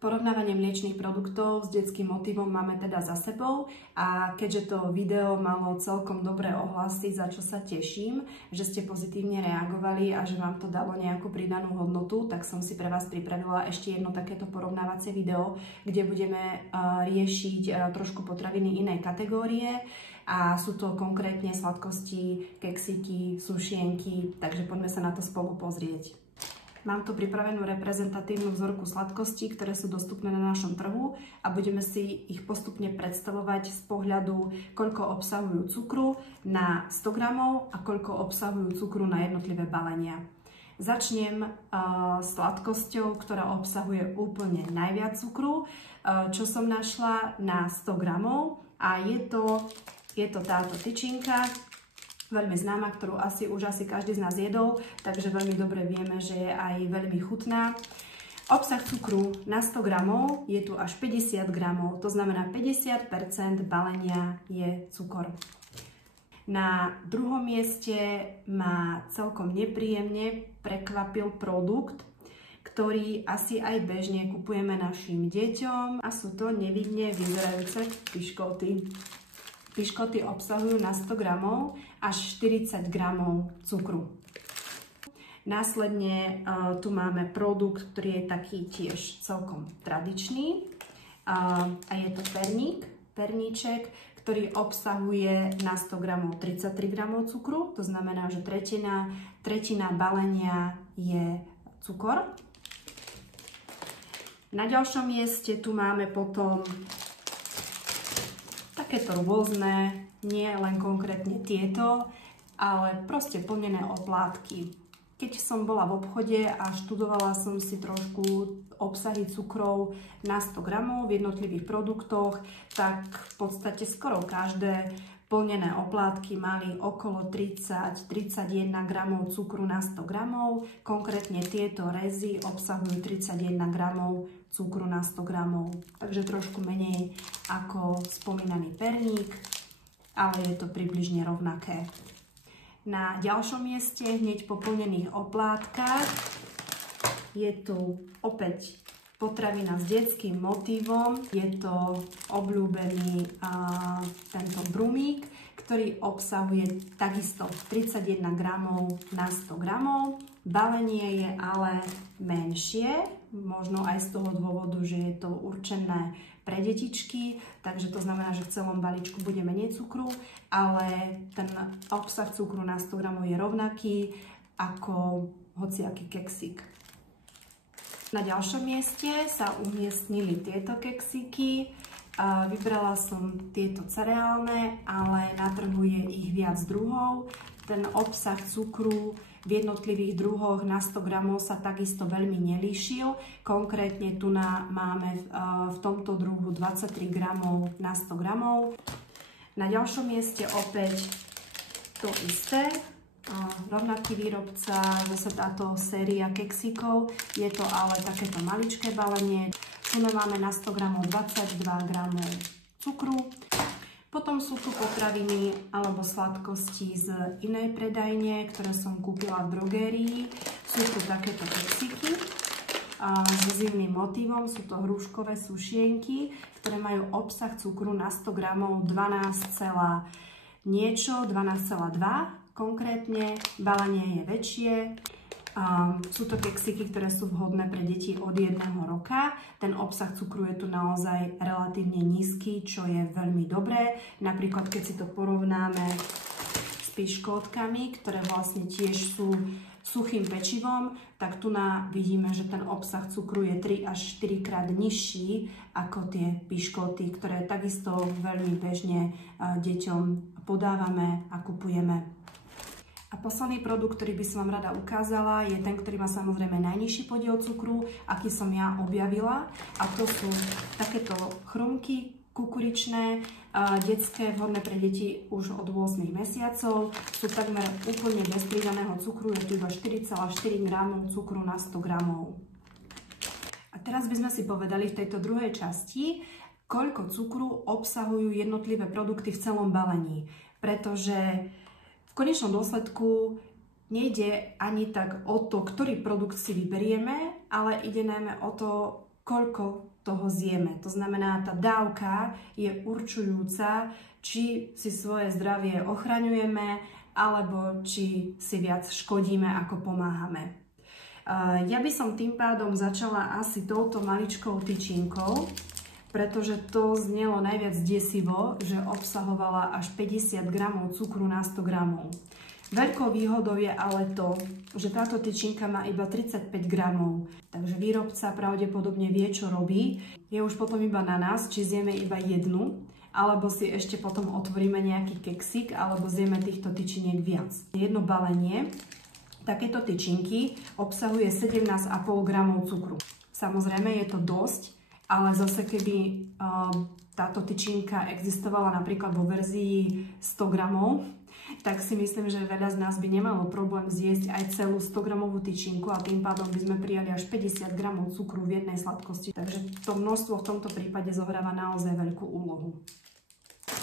Porovnávanie mliečnych produktov s detským motivom máme teda za sebou a keďže to video malo celkom dobré ohlasy, za čo sa teším, že ste pozitívne reagovali a že vám to dalo nejakú pridanú hodnotu, tak som si pre vás pripravila ešte jedno takéto porovnávacie video, kde budeme riešiť trošku potraviny inej kategórie a sú to konkrétne sladkosti, keksiky, sušienky, takže poďme sa na to spolu pozrieť. Mám tu pripravenú reprezentatívnu vzorku sladkostí, ktoré sú dostupné na našom trhu a budeme si ich postupne predstavovať z pohľadu, koľko obsahujú cukru na 100 gramov a koľko obsahujú cukru na jednotlivé balenia. Začnem sladkosťou, ktorá obsahuje úplne najviac cukru, čo som našla na 100 gramov a je to táto tyčinka, veľmi známa, ktorú už asi každý z nás jedol, takže veľmi dobre vieme, že je aj veľmi chutná. Obsah cukru na 100 gramov je tu až 50 gramov, to znamená 50% balenia je cukor. Na druhom mieste ma celkom nepríjemne prekvapil produkt, ktorý asi aj bežne kupujeme našim deťom a sú to nevidne vyzerajúce piškoty. Piškoty obsahujú na 100 gramov až 40 gramov cukru. Následne tu máme produkt, ktorý je taký tiež celkom tradičný a je to perníček, ktorý obsahuje na 100 gramov 33 gramov cukru, to znamená, že tretina balenia je cukor. Na ďalšom mieste tu máme potom takéto rôzne, nie len konkrétne tieto, ale proste plnené oplátky. Keď som bola v obchode a študovala som si trošku obsahy cukrov na 100 gramov v jednotlivých produktoch, tak v podstate skoro každé plnené oplátky mali okolo 30-31 gramov cukru na 100 gramov. Konkrétne tieto rezy obsahujú 31 gramov cukru na 100 gramov. Takže trošku menej ako spomínaný perník, ale je to približne rovnaké. Na ďalšom mieste, hneď po plnených oplátkach, je tu opäť potravina s detským motívom. Je to obľúbený tento brumík, ktorý obsahuje takisto 31 gramov na 100 gramov. Balenie je ale menšie, možno aj z toho dôvodu, že je to určené pre detičky, takže to znamená, že v celom balíčku bude menej cukru, ale ten obsah cukru na 100 gramov je rovnaký ako hociaký keksík. Na ďalšom mieste sa umiestnili tieto keksiky. Vybrala som tieto cereálne, ale na trhu je ich viac druhov. Ten obsah cukru v jednotlivých druhoch na 100 gramov sa takisto veľmi nelíšil. Konkrétne tu máme v tomto druhu 23 gramov na 100 gramov. Na ďalšom mieste opäť to isté. Rovnaký výrobca, zase táto séria keksíkov, je to ale takéto maličké balenie. Tu máme na 100 gramov 22 gramov cukru. Potom sú tu potraviny alebo sladkosti z inej predajne, ktoré som kúpila v drogérii. Sú tu takéto keksíky s zimným motívom, sú to hruškové sušienky, ktoré majú obsah cukru na 100 gramov 12,2. Konkrétne balenie je väčšie. Sú to keksiky, ktoré sú vhodné pre deti od 1 roka. Ten obsah cukru je tu naozaj relatívne nízky, čo je veľmi dobré. Napríklad, keď si to porovnáme s piškótkami, ktoré vlastne tiež sú suchým pečivom, tak tu vidíme, že ten obsah cukru je 3 až 4 krát nižší ako tie piškóty, ktoré takisto veľmi bežne deťom podávame a kupujeme. A posledný produkt, ktorý by som vám rada ukázala, je ten, ktorý má samozrejme najnižší podiel cukru, aký som ja objavila. A to sú takéto chrumky kukuričné, detské, vhodné pre deti už od 8 mesiacov. Sú takmer úplne bez pridaného cukru, je tu iba 4,4 gramov cukru na 100 gramov. A teraz by sme si povedali v tejto druhej časti, koľko cukru obsahujú jednotlivé produkty v celom balení. Pretože v konečnom dôsledku nejde ani tak o to, ktorý produkt si vyberieme, ale ide najmä o to, koľko toho zjeme. To znamená, tá dávka je určujúca, či si svoje zdravie ochraňujeme, alebo či si viac škodíme, ako pomáhame. Ja by som tým pádom začala asi touto maličkou tyčinkou, pretože to znelo najviac desivo, že obsahovala až 50 gramov cukru na 100 gramov. Veľkou výhodou je ale to, že táto tyčinka má iba 35 gramov, takže výrobca pravdepodobne vie, čo robí. Je už potom iba na nás, či zjeme iba jednu, alebo si ešte potom otvoríme nejaký keksík, alebo zjeme týchto tyčiniek viac. Jedno balenie takéto tyčinky obsahuje 17,5 gramov cukru. Samozrejme je to dosť, ale zase keby táto tyčinka existovala napríklad vo verzii 100 gramov, tak si myslím, že veľa z nás by nemalo problém zjesť aj celú 100 gramovú tyčinku a tým pádom by sme prijali až 50 gramov cukru v jednej sladkosti. Takže to množstvo v tomto prípade zohráva naozaj veľkú úlohu.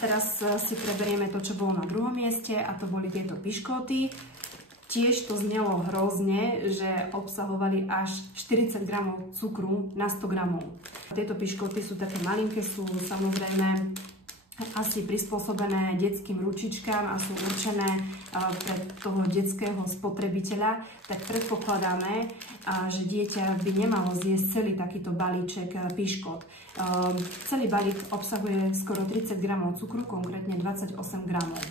Teraz si preberieme to, čo bolo na druhom mieste, a to boli tieto piškóty. Tiež to znelo hrozne, že obsahovali až 40 gramov cukru na 100 gramov. Tieto piškoty sú také malinké, sú samozrejme asi prispôsobené detským ručičkám a sú určené pre toho detského spotrebiteľa, tak predpokladáme, že dieťa by nemalo zjesť celý takýto balíček piškot. Celý balík obsahuje skoro 30 gramov cukru, konkrétne 28 gramov.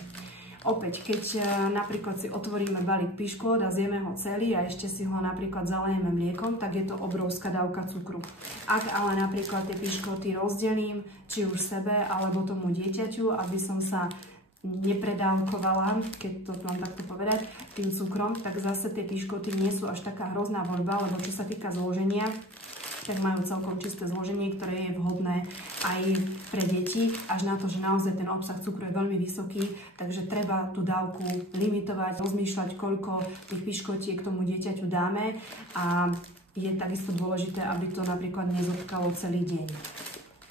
Opäť, keď napríklad si otvoríme balík piškôt a zjeme ho celý a ešte si ho napríklad zalejeme mliekom, tak je to obrovská dávka cukru. Ak ale napríklad tie piškóty rozdelím, či už sebe alebo tomu dieťaťu, aby som sa nepredávkovala, keď to mám takto povedať, tým cukrom, tak zase tie piškóty nie sú až taká hrozná voľba, lebo čo sa týka zloženia, tak majú celkom čisté zloženie, ktoré je vhodné aj pre deti, až na to, že naozaj ten obsah cukru je veľmi vysoký, takže treba tú dávku limitovať, rozmýšľať, koľko tých piškotiek k tomu dieťaťu dáme, a je takisto dôležité, aby to napríklad nezotkalo celý deň.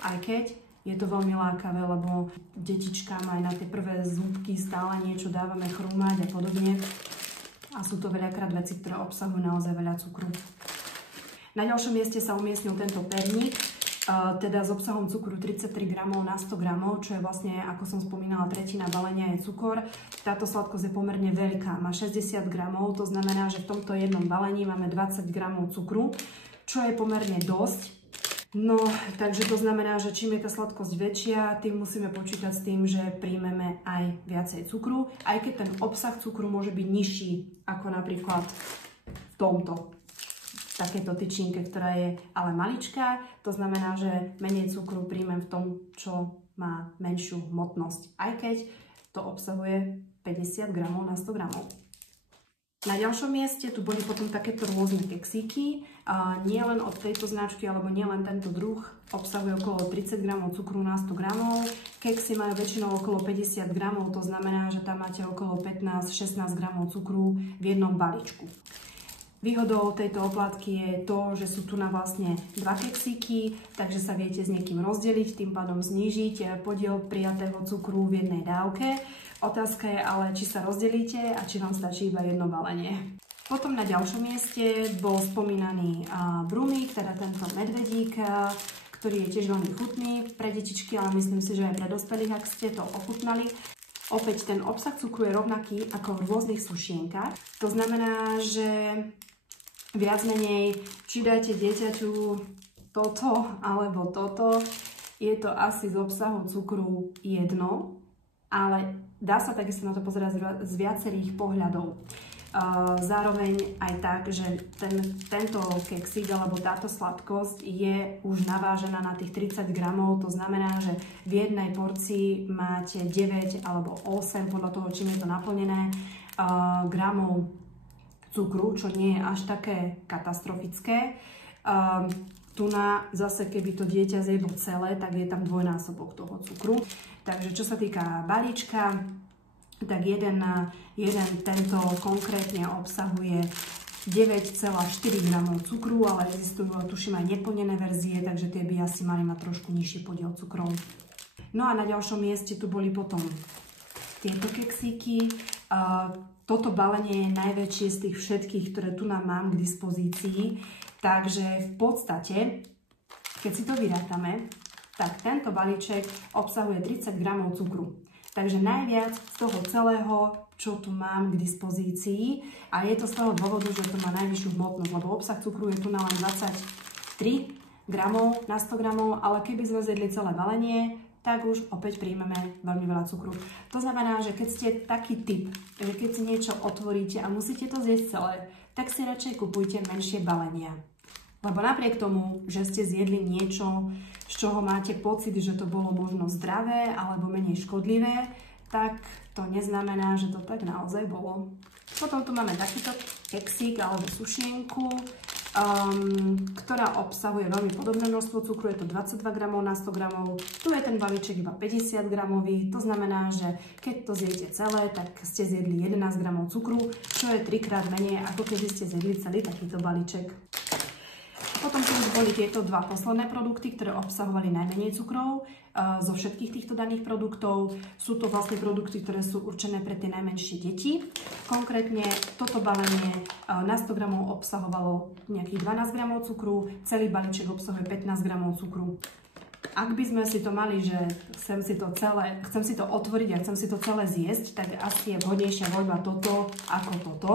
Aj keď je to veľmi lákavé, lebo detičkám aj na tie prvé zúbky stále niečo dávame chrúmať a podobne, a sú to veľakrát veci, ktoré obsahujú naozaj veľa cukru. Na ďalšom mieste sa umiestnil tento perník, teda s obsahom cukru 33 gramov na 100 gramov, čo je vlastne, ako som spomínala, tretina balenia je cukor. Táto sladkosť je pomerne veľká, má 60 gramov, to znamená, že v tomto jednom balení máme 20 gramov cukru, čo je pomerne dosť. No, takže to znamená, že čím je tá sladkosť väčšia, tým musíme počítať s tým, že príjmeme aj viacej cukru, aj keď ten obsah cukru môže byť nižší ako napríklad v tomto. Takéto tyčinke, ktorá je ale maličká, to znamená, že menej cukru príjmem v tom, čo má menšiu hmotnosť, aj keď to obsahuje 50 gramov na 100 gramov. Na ďalšom mieste tu boli potom takéto rôzne keksíky, nie len od tejto značky, alebo nie len tento druh, obsahuje okolo 30 gramov cukru na 100 gramov. Keksy majú väčšinou okolo 50 gramov, to znamená, že tam máte okolo 15-16 gramov cukru v jednom balíčku. Výhodou tejto oplátky je to, že sú tu na vlastne dva keksíky, takže sa viete s niekým rozdeliť, tým pádom znížiť podiel prijatého cukru v jednej dávke. Otázka je ale, či sa rozdelíte a či vám stačí iba jedno balenie. Potom na ďalšom mieste bol spomínaný brumík, teda tento medvedík, ktorý je tiež veľmi chutný pre detičky, ale myslím si, že aj pre dospelých, ak ste to ochutnali. Opäť ten obsah cukru je rovnaký ako v rôznych sušienkach. To znamená, že viac menej, či dáte dieťaťu toto alebo toto, je to asi z obsahu cukru jedno, ale dá sa takisto na to pozerať z viacerých pohľadov. Zároveň aj tak, že tento keksík alebo táto sladkosť je už navážená na tých 30 gramov, to znamená, že v jednej porcii máte 9 alebo 8, podľa toho, čím je to naplnené, gramov cukru, čo nie je až také katastrofické. Tu na zase, keby to dieťa zjedlo celé, tak je tam dvojnásobok toho cukru. Takže čo sa týka balíčka, tak jeden tento konkrétne obsahuje 9,4 gramov cukru, ale existujú, tuším, aj neplnené verzie, takže tie by asi mali mať trošku nižší podiel cukrov. No a na ďalšom mieste tu boli potom tieto keksíky. Toto balenie je najväčšie z tých všetkých, ktoré tu nám mám k dispozícii, takže v podstate keď si to vyrátame, tak tento balíček obsahuje 30 gramov cukru. Takže najviac z toho celého, čo tu mám k dispozícii, a je to z toho dôvodu, že to má najvyššiu hmotnosť, lebo obsah cukru je tu na len 23 gramov na 100 gramov, ale keby sme zjedli celé balenie, tak už opäť príjmeme veľmi veľa cukru. To znamená, že keď ste taký typ, že keď si niečo otvoríte a musíte to zjesť celé, tak si radšej kupujte menšie balenia. Lebo napriek tomu, že ste zjedli niečo, z čoho máte pocit, že to bolo možno zdravé alebo menej škodlivé, tak to neznamená, že to tak naozaj bolo. Potom tu máme takýto keksík alebo sušienku, ktorá obsahuje veľmi podobné množstvo cukru, je to 22 gramov na 100 gramov. Tu je ten balíček iba 50 gramový, to znamená, že keď to zjete celé, tak ste zjedli 11 gramov cukru, čo je 3-krát menej, ako keby ste zjedli celý takýto balíček. Potom tu už boli tieto dva posledné produkty, ktoré obsahovali najmenej cukrov zo všetkých týchto daných produktov. Sú to vlastne produkty, ktoré sú určené pre tie najmenšie deti. Konkrétne toto balenie na 100 gramov obsahovalo nejakých 12 gramov cukru, celý balíček obsahuje 15 gramov cukru. Ak by sme si to mali, že chcem si to otvoriť a chcem si to celé zjesť, tak asi je vhodnejšia voľba toto ako toto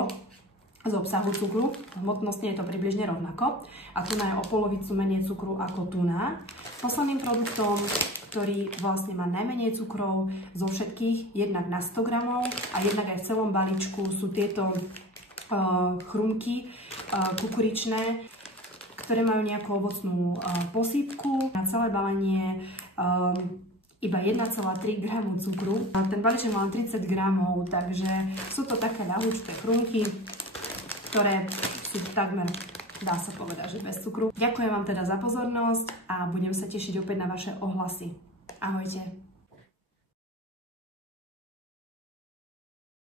z obsahu cukru. Hmotnostne je to približne rovnako. A tu je o polovicu menej cukru ako tuná. Posledným produktom, ktorý vlastne má najmenej cukrov zo všetkých, jednak na 100 gramov a jednak aj v celom balíčku sú tieto chrumky kukuričné, ktoré majú nejakú ovocnú posýpku. Na celé balenie iba 1,3 gramu cukru. Ten balíček má len 30 gramov, takže sú to také ľahúčké chrumky, ktoré sú takmer, dá sa povedať, že bez cukru. Ďakujem vám teda za pozornosť a budem sa tešiť opäť na vaše ohlasy. Ahojte.